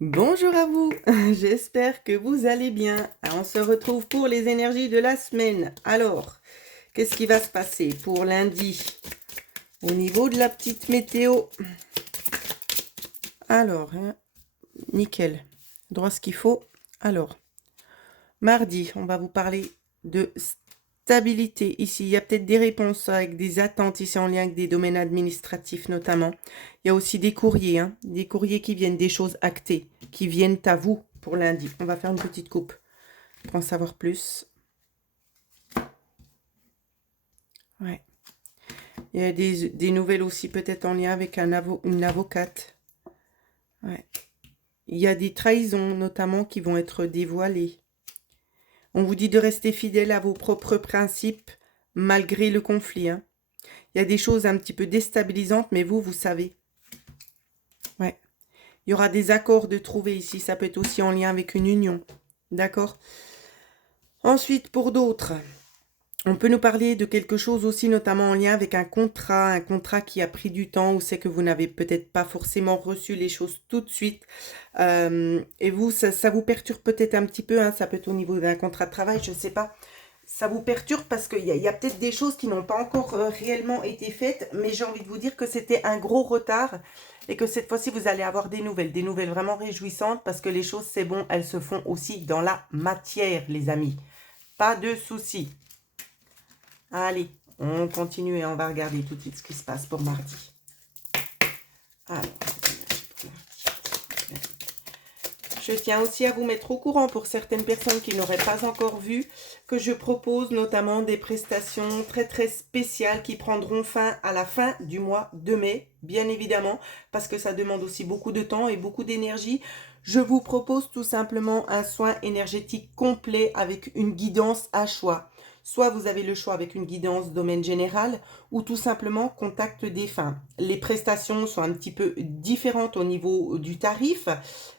Bonjour à vous, j'espère que vous allez bien. On se retrouve pour les énergies de la semaine. Alors, qu'est-ce qui va se passer pour lundi au niveau de la petite météo? Alors, nickel, droit ce qu'il faut. Alors, mardi, on va vous parler de stabilité. Ici, il y a peut-être des réponses avec des attentes ici en lien avec des domaines administratifs notamment. Il y a aussi des courriers, des courriers qui viennent, des choses actées, qui viennent à vous pour lundi. On va faire une petite coupe pour en savoir plus. Ouais. Il y a des nouvelles aussi peut-être en lien avec une avocate. Ouais. Il y a des trahisons notamment qui vont être dévoilées. On vous dit de rester fidèle à vos propres principes malgré le conflit. Il y a des choses un petit peu déstabilisantes, mais vous savez. Ouais. Il y aura des accords de trouver ici. Ça peut être aussi en lien avec une union. D'accord? Ensuite, pour d'autres, on peut nous parler de quelque chose aussi, notamment en lien avec un contrat qui a pris du temps, ou c'est que vous n'avez peut-être pas forcément reçu les choses tout de suite. Et vous, ça vous perturbe peut-être un petit peu, ça peut être au niveau d'un contrat de travail, je ne sais pas. Ça vous perturbe parce qu'il y a peut-être des choses qui n'ont pas encore réellement été faites, mais j'ai envie de vous dire que c'était un gros retard et que cette fois-ci, vous allez avoir des nouvelles vraiment réjouissantes parce que les choses, c'est bon, elles se font aussi dans la matière, les amis. Pas de soucis. Allez, on continue et on va regarder tout de suite ce qui se passe pour mardi. Alors, je tiens aussi à vous mettre au courant pour certaines personnes qui n'auraient pas encore vu que je propose notamment des prestations très spéciales qui prendront fin à la fin du mois de mai, bien évidemment, parce que ça demande aussi beaucoup de temps et beaucoup d'énergie. Je vous propose tout simplement un soin énergétique complet avec une guidance à choix. Soit vous avez le choix avec une guidance domaine général ou tout simplement contact défunt. Les prestations sont un petit peu différentes au niveau du tarif,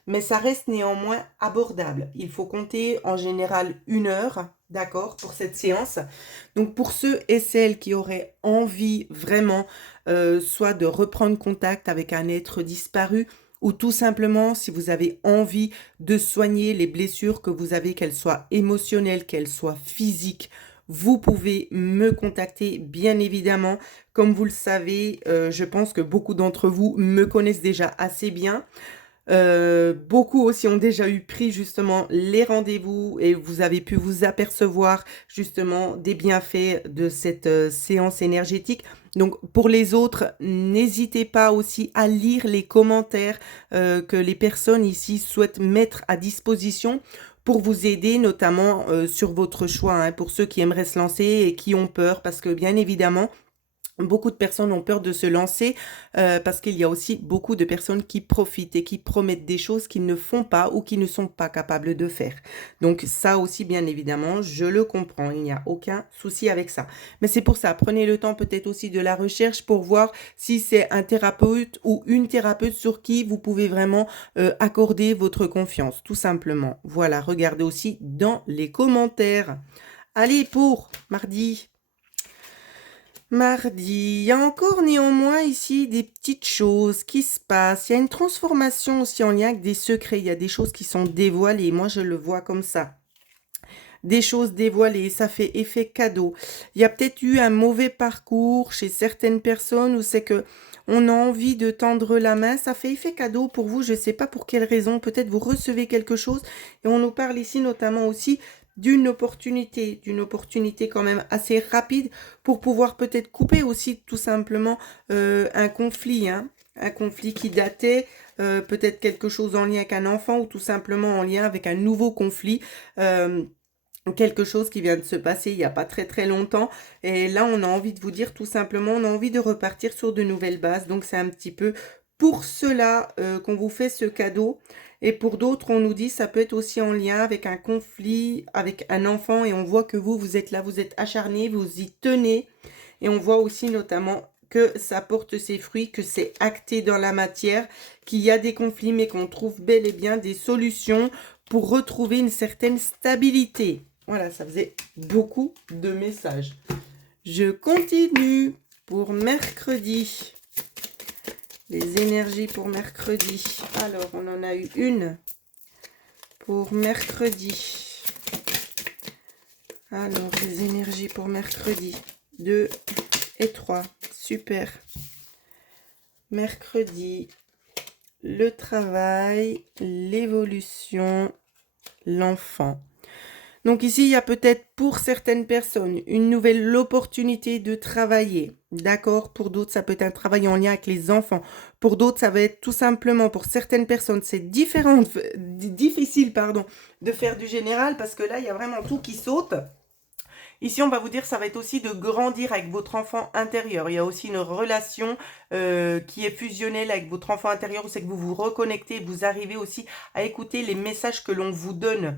mais ça reste néanmoins abordable. Il faut compter en général 1 heure, d'accord, pour cette séance. Donc pour ceux et celles qui auraient envie vraiment, soit de reprendre contact avec un être disparu, ou tout simplement si vous avez envie de soigner les blessures que vous avez, qu'elles soient émotionnelles, qu'elles soient physiques, vous pouvez me contacter bien évidemment. Comme vous le savez, je pense que beaucoup d'entre vous me connaissent déjà assez bien. Beaucoup aussi ont déjà eu pris justement les rendez-vous et vous avez pu vous apercevoir justement des bienfaits de cette séance énergétique. Donc pour les autres, n'hésitez pas aussi à lire les commentaires que les personnes ici souhaitent mettre à disposition pour vous aider notamment sur votre choix, pour ceux qui aimeraient se lancer et qui ont peur parce que bien évidemment, beaucoup de personnes ont peur de se lancer parce qu'il y a aussi beaucoup de personnes qui profitent et qui promettent des choses qu'ils ne font pas ou qui ne sont pas capables de faire. Donc ça aussi, bien évidemment, je le comprends. Il n'y a aucun souci avec ça. Mais c'est pour ça, prenez le temps peut-être aussi de la recherche pour voir si c'est un thérapeute ou une thérapeute sur qui vous pouvez vraiment accorder votre confiance, tout simplement. Voilà, regardez aussi dans les commentaires. Allez, pour mardi. Mardi, il y a encore néanmoins ici des petites choses qui se passent. Il y a une transformation aussi en lien avec des secrets. Il y a des choses qui sont dévoilées. Moi, je le vois comme ça. Des choses dévoilées, ça fait effet cadeau. Il y a peut-être eu un mauvais parcours chez certaines personnes où c'est que on a envie de tendre la main. Ça fait effet cadeau pour vous. Je ne sais pas pour quelle raison. Peut-être vous recevez quelque chose. Et on nous parle ici notamment aussi d'une opportunité quand même assez rapide pour pouvoir peut-être couper aussi tout simplement un conflit, un conflit qui datait, peut-être quelque chose en lien avec un enfant ou tout simplement en lien avec un nouveau conflit. Quelque chose qui vient de se passer il n'y a pas très longtemps. Et là, on a envie de vous dire tout simplement, on a envie de repartir sur de nouvelles bases. Donc, c'est un petit peu pour cela qu'on vous fait ce cadeau. Et pour d'autres, on nous dit ça peut être aussi en lien avec un conflit, avec un enfant. Et on voit que vous êtes là, vous êtes acharné, vous y tenez. Et on voit aussi notamment que ça porte ses fruits, que c'est acté dans la matière, qu'il y a des conflits, mais qu'on trouve bel et bien des solutions pour retrouver une certaine stabilité. Voilà, ça faisait beaucoup de messages. Je continue pour mercredi. Les énergies pour mercredi. Alors, on en a eu une pour mercredi. Alors, les énergies pour mercredi. 2 et 3. Super. Mercredi, le travail, l'évolution, l'enfant. Donc ici, il y a peut-être pour certaines personnes une nouvelle opportunité de travailler. D'accord? Pour d'autres, ça peut être un travail en lien avec les enfants. Pour d'autres, ça va être tout simplement, pour certaines personnes, c'est difficile, pardon, de faire du général parce que là, il y a vraiment tout qui saute. Ici, on va vous dire, ça va être aussi de grandir avec votre enfant intérieur. Il y a aussi une relation qui est fusionnelle avec votre enfant intérieur où c'est que vous vous reconnectez, vous arrivez aussi à écouter les messages que l'on vous donne.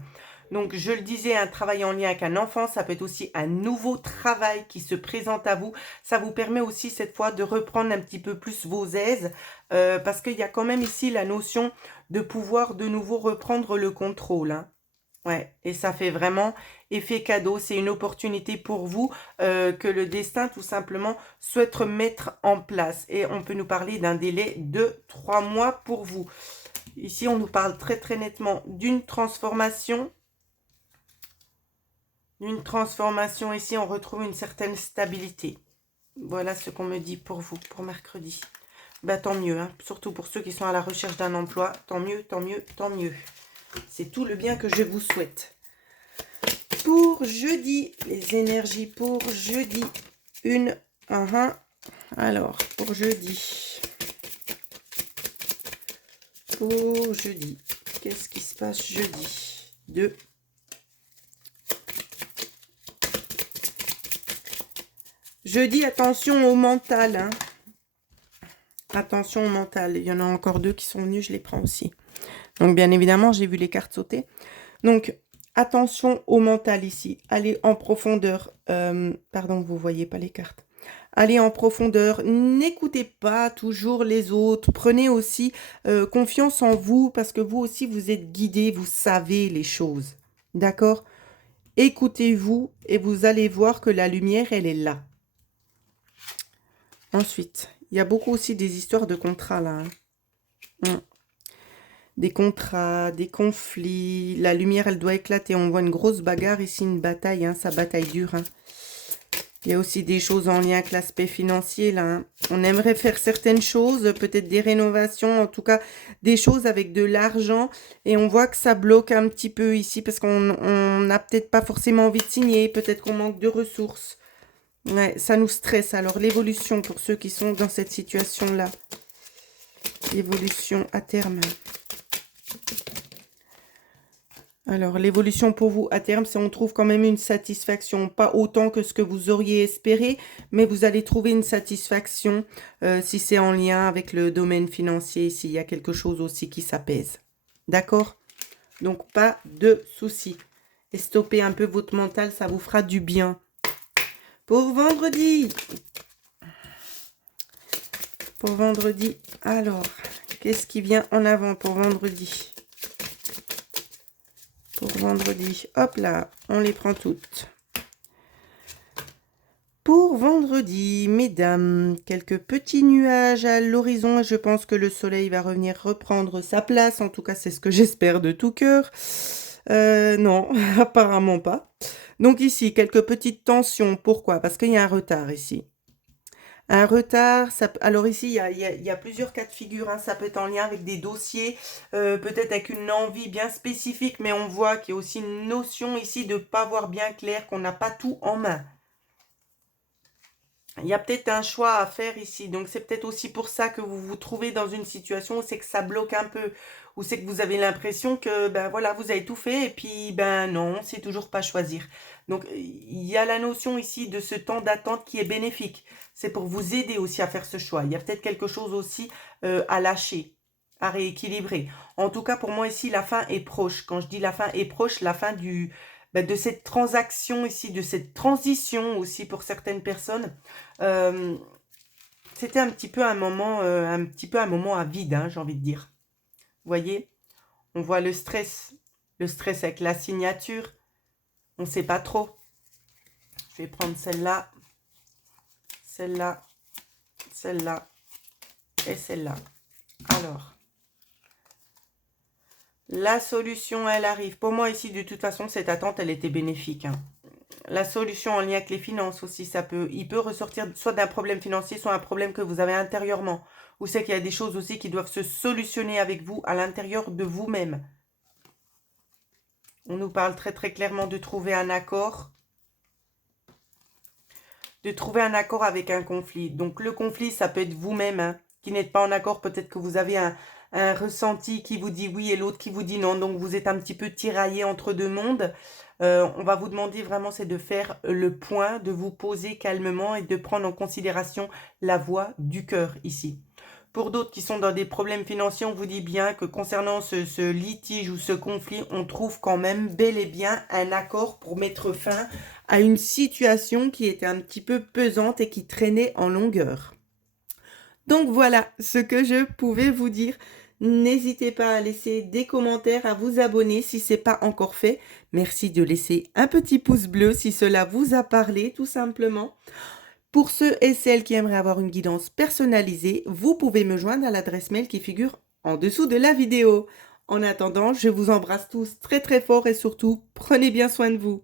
Donc, je le disais, un travail en lien avec un enfant, ça peut être aussi un nouveau travail qui se présente à vous. Ça vous permet aussi cette fois de reprendre un petit peu plus vos aises parce qu'il y a quand même ici la notion de pouvoir de nouveau reprendre le contrôle. Hein. Ouais, et ça fait vraiment effet cadeau. C'est une opportunité pour vous que le destin tout simplement souhaite mettre en place. Et on peut nous parler d'un délai de 3 mois pour vous. Ici, on nous parle très très nettement d'une transformation. Une transformation, ici, on retrouve une certaine stabilité. Voilà ce qu'on me dit pour vous, pour mercredi. Bah, tant mieux, hein. Surtout pour ceux qui sont à la recherche d'un emploi. Tant mieux, tant mieux, tant mieux. C'est tout le bien que je vous souhaite. Pour jeudi, les énergies pour jeudi. Alors, pour jeudi. Pour jeudi. Qu'est-ce qui se passe jeudi? 2. Jeudi, attention au mental. Hein. Attention au mental. Il y en a encore 2 qui sont venus, je les prends aussi. Donc, bien évidemment, j'ai vu les cartes sauter. Donc, attention au mental ici. Allez en profondeur. Pardon, vous ne voyez pas les cartes. Allez en profondeur. N'écoutez pas toujours les autres. Prenez aussi confiance en vous parce que vous aussi, vous êtes guidé. Vous savez les choses. D'accord? Écoutez-vous et vous allez voir que la lumière, elle est là. Ensuite, il y a beaucoup aussi des histoires de contrats là. Hein. Des contrats, des conflits. La lumière, elle doit éclater. On voit une grosse bagarre ici, une bataille. Hein, ça bataille dure. Hein. Il y a aussi des choses en lien avec l'aspect financier. Là, hein. On aimerait faire certaines choses, peut-être des rénovations, en tout cas des choses avec de l'argent. Et on voit que ça bloque un petit peu ici parce qu'on n'a peut-être pas forcément envie de signer. Peut-être qu'on manque de ressources. Ouais, ça nous stresse. Alors, l'évolution pour ceux qui sont dans cette situation-là. L'évolution à terme. Alors, l'évolution pour vous à terme, c'est on trouve quand même une satisfaction. Pas autant que ce que vous auriez espéré, mais vous allez trouver une satisfaction si c'est en lien avec le domaine financier, s'il y a quelque chose aussi qui s'apaise. D'accord? Donc, pas de soucis. Et stoppez un peu votre mental, ça vous fera du bien. Pour vendredi. Pour vendredi, alors, qu'est-ce qui vient en avant pour vendredi? Pour vendredi, hop là, on les prend toutes. Pour vendredi, mesdames, quelques petits nuages à l'horizon. Je pense que le soleil va revenir reprendre sa place. En tout cas, c'est ce que j'espère de tout cœur. Non, apparemment pas. Donc ici, quelques petites tensions. Pourquoi? Parce qu'il y a un retard ici. Un retard, alors ici, il y a plusieurs cas de figure. Hein. Ça peut être en lien avec des dossiers, peut-être avec une envie bien spécifique, mais on voit qu'il y a aussi une notion ici de ne pas voir bien clair, qu'on n'a pas tout en main. Il y a peut-être un choix à faire ici. Donc, c'est peut-être aussi pour ça que vous vous trouvez dans une situation où c'est que ça bloque un peu. Où c'est que vous avez l'impression que, ben voilà, vous avez tout fait et puis, ben non, c'est toujours pas choisir. Donc, il y a la notion ici de ce temps d'attente qui est bénéfique. C'est pour vous aider aussi à faire ce choix. Il y a peut-être quelque chose aussi à lâcher, à rééquilibrer. En tout cas, pour moi ici, la fin est proche. Quand je dis la fin est proche, la fin de cette transaction ici, de cette transition aussi pour certaines personnes. C'était un petit peu un moment, à vide, hein, j'ai envie de dire. Vous voyez, on voit le stress avec la signature. On ne sait pas trop. Je vais prendre celle-là, celle-là, celle-là et celle-là. Alors, la solution, elle arrive. Pour moi, ici, de toute façon, cette attente, elle était bénéfique. Hein. La solution en lien avec les finances aussi, il peut ressortir soit d'un problème financier, soit un problème que vous avez intérieurement. Ou c'est qu'il y a des choses aussi qui doivent se solutionner avec vous à l'intérieur de vous-même. On nous parle très très clairement de trouver un accord. De trouver un accord avec un conflit. Donc le conflit, ça peut être vous-même, hein, qui n'êtes pas en accord. Peut-être que vous avez un ressenti qui vous dit oui et l'autre qui vous dit non. Donc vous êtes un petit peu tiraillé entre deux mondes. On va vous demander vraiment, c'est de faire le point, de vous poser calmement et de prendre en considération la voix du cœur ici. Pour d'autres qui sont dans des problèmes financiers, on vous dit bien que concernant ce litige ou ce conflit, on trouve quand même bel et bien un accord pour mettre fin à une situation qui était un petit peu pesante et qui traînait en longueur. Donc voilà ce que je pouvais vous dire. N'hésitez pas à laisser des commentaires, à vous abonner si ce n'est pas encore fait. Merci de laisser un petit pouce bleu si cela vous a parlé tout simplement. Pour ceux et celles qui aimeraient avoir une guidance personnalisée, vous pouvez me joindre à l'adresse mail qui figure en dessous de la vidéo. En attendant, je vous embrasse tous très très fort et surtout, prenez bien soin de vous.